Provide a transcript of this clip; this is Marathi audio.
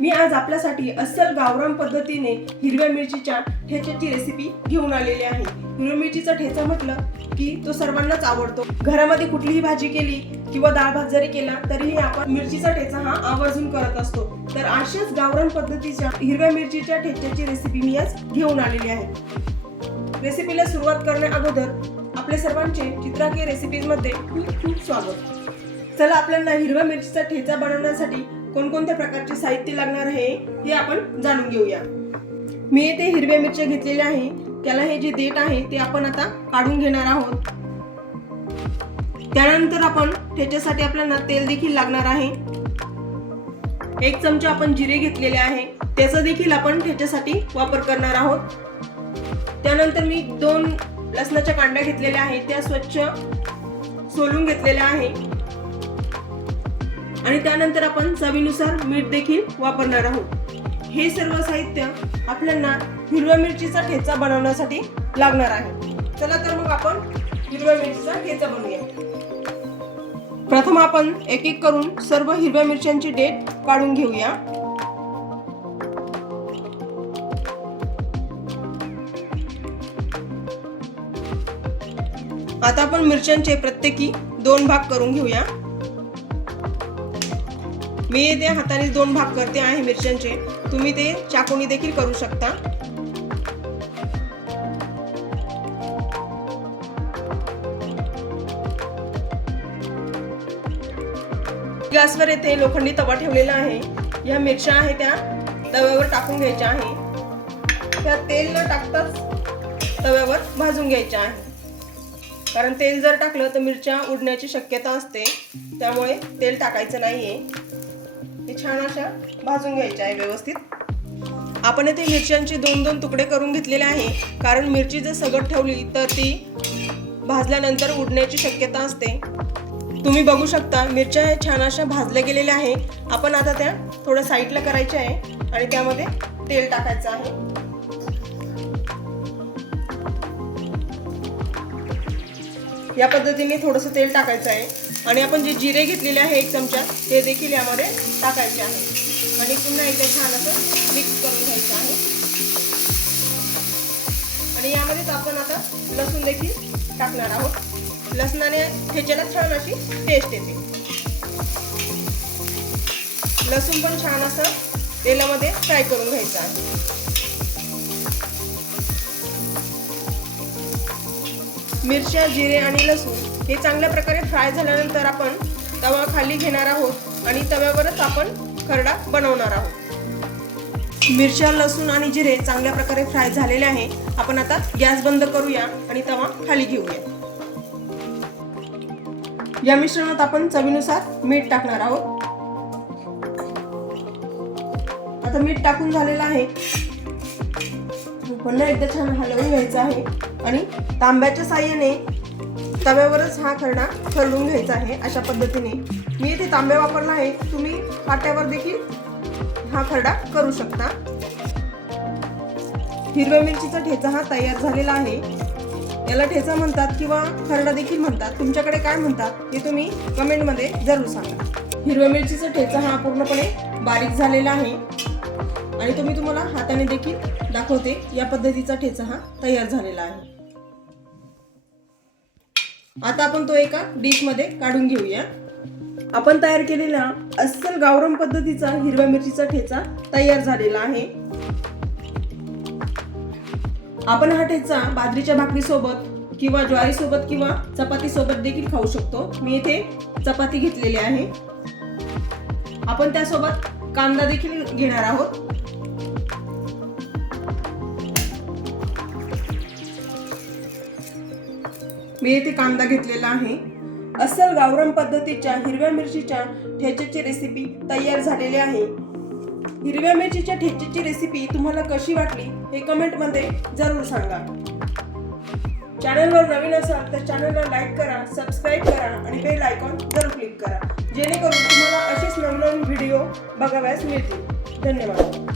मी आज आपल्यासाठी अस्सल गावरान पद्धतीने हिरव्या मिरचीच्या ठेच्याची रेसिपी घेऊन आलेली आहे। हिरव्या मिरचीचा ठेचा म्हटलं की तो सर्वांनाच आवडतो। घरामध्ये कुठलीही भाजी केली किंवा डाळ भात जरी केला तरीही आपण मिरचीचा ठेचा हा आवर्जून करत असतो। तर अशाच गावरान पद्धतीच्या हिरव्या मिरचीच्या ठेच्याची रेसिपी मी आज घेऊन आलेली आहे। रेसिपीला सुरुवात करण्या अगोदर आपल्या सर्वांचे चित्रा के रेसिपीज मध्ये खूप खूप स्वागत। चला आपल्याला हिरव्या मिरचीचा ठेचा बनवण्यासाठी कोणकोणत्या प्रकारचे साहित्य लागणार आहे हे आपण जाणून घेऊया। मी येथे हिरव्या मिरच्या घेतलेल्या आहे। त्याला हे जे देठ आहे ते आपण आता काढून घेणार आहोत। त्यानंतर आपण ठेच्यासाठी आपल्याला तेल देखील लागणार आहे। 1 चमचा आपण जिरे घेतलेले आहे, त्याचा देखील आपण ठेच्यासाठी वापर करणार आहोत। त्यानंतर मी 2 लसणाच्या कांड्या घेतलेल्या आहेत, त्या स्वच्छ सोलून घेतलेल्या आहे आणि त्यानंतर आपण चवीनुसार मीठ देखील वापरणार आहोत। हे सर्व साहित्य आपल्याला हिरव्या मिरचीचा ठेचा बनवण्यासाठी लागणार आहे। चला तर मग आपण हिरव्या मिरचीचा ठेचा बनवूया। प्रथम आपण एक एक करून सर्व हिरव्या मिरच्यांची देठ काढून घेऊया। आता आपण मिरच्यांचे प्रत्येकी 2 भाग करून घेऊया। मी येथे हाताने 2 भाग करते आहे मिरच्यांचे, तुम्ही ते चाकूने देखील करू शकता। गॅसवर येथे लोखंडी तवा ठेवलेला आहे। या मिरच्या आहे त्या तव्यावर टाकून घ्यायच्या आहे। त्या तेल न टाकताच तव्यावर भाजून घ्यायच्या आहे, कारण तेल जर टाकलं तर मिरच्या उडण्याची शक्यता असते, त्यामुळे तेल टाकायचं नाहीये। हे छान अशा भाजून घ्यायच्या आहे व्यवस्थित। आपण येथे मिरच्यांचे 2-2 तुकडे करून घेतलेले आहे, कारण मिरची जर सगट ठेवली तर ती भाजल्यानंतर उडण्याची शक्यता असते। तुम्ही बघू शकता मिरच्या हे छान अशा भाजल्या गेलेल्या आहे। आपण आता त्या थोड्या साईडला करायच्या आहे आणि त्यामध्ये तेल टाकायचं आहे। या पद्धतीने थोडंसं तेल टाकायचं आहे आणि आपण जे जिरे घेतलेले आहे 1 चमचा ते देखील यामध्ये टाकायचे आहे आणि पुन्हा एकदा छान असं मिक्स करून घ्यायचं आहे। आणि यामध्येच आपण आता लसूण देखील टाकणार आहोत। लसणाने ठेच्याला छान अशी टेस्ट येते। लसूण पण छान असं तेलामध्ये फ्राय करून घ्यायचं आहे। मिरच्या, जिरे आणि लसूण हे चांगल्या प्रकारे फ्राय झाल्यानंतर आपण तवा खाली घेणार आहोत आणि तव्यावरच आपण खरडा बनवणार आहोत। मिरच्या, लसूण आणि जिरे चांगल्या प्रकारे फ्राय झालेले आहे। आपण आता गॅस बंद करूया आणि तवा खाली घेऊया। या मिश्रणात आपण चवीनुसार मीठ टाकणार आहोत। आता मीठ टाकून झालेलं आहे, पुन्हा एकदा छान हलवून घ्यायचं आहे आणि तांब्याच्या साहाय्याने तव्यावरच हा खरडा खरडून घ्यायचा आहे। अशा पद्धतीने मी इथे तांब्या वापरला आहे, तुम्ही पाट्यावर देखील हा खरडा करू शकता। हिरव्या मिरचीचा ठेचा हा तयार झालेला आहे। याला ठेचा म्हणतात किंवा खरडा देखील म्हणतात, तुमच्याकडे काय म्हणतात हे तुम्ही कमेंट मध्ये जरूर सांगा। हिरव्या मिरचीचा ठेचा हा पूर्णपणे बारीक झालेला आहे आणि तुम्हाला हाताने देखील दाखवते। या पद्धतीचा ठेचा हा तयार झालेला आहे। आता आपण तो एका डिश मध्ये काढून घेऊया। आपण तयार केलेला अस्सल गावरान पद्धतीचा हिरव्या मिरचीचा ठेचा तयार झालेला आहे। आपण हा ठेचा बाजरीच्या भाकरी सोबत किंवा ज्वारी सोबत किंवा चपाती सोबत देखील खाऊ शकतो। मी इथे चपाती घेतलेली आहे। आपण त्यासोबत कांदा देखील घेणार आहोत। मी इथे कांदा घेतलेला आहे। अस्सल गावरान पद्धतीच्या हिरव्या मिरचीच्या ठेच्याची रेसिपी तयार झालेली आहे। हिरव्या मिरचीच्या ठेच्याची रेसिपी तुम्हाला कशी वाटली हे कमेंट मध्ये जरूर सांगा। चॅनलवर नवीन असाल तर चॅनलला लाईक करा, सबस्क्राईब करा आणि बेल आयकॉन जरूर क्लिक करा, जेणेकरून तुम्हाला असेच नवनवीन व्हिडिओ बघावयास मिळतील। धन्यवाद।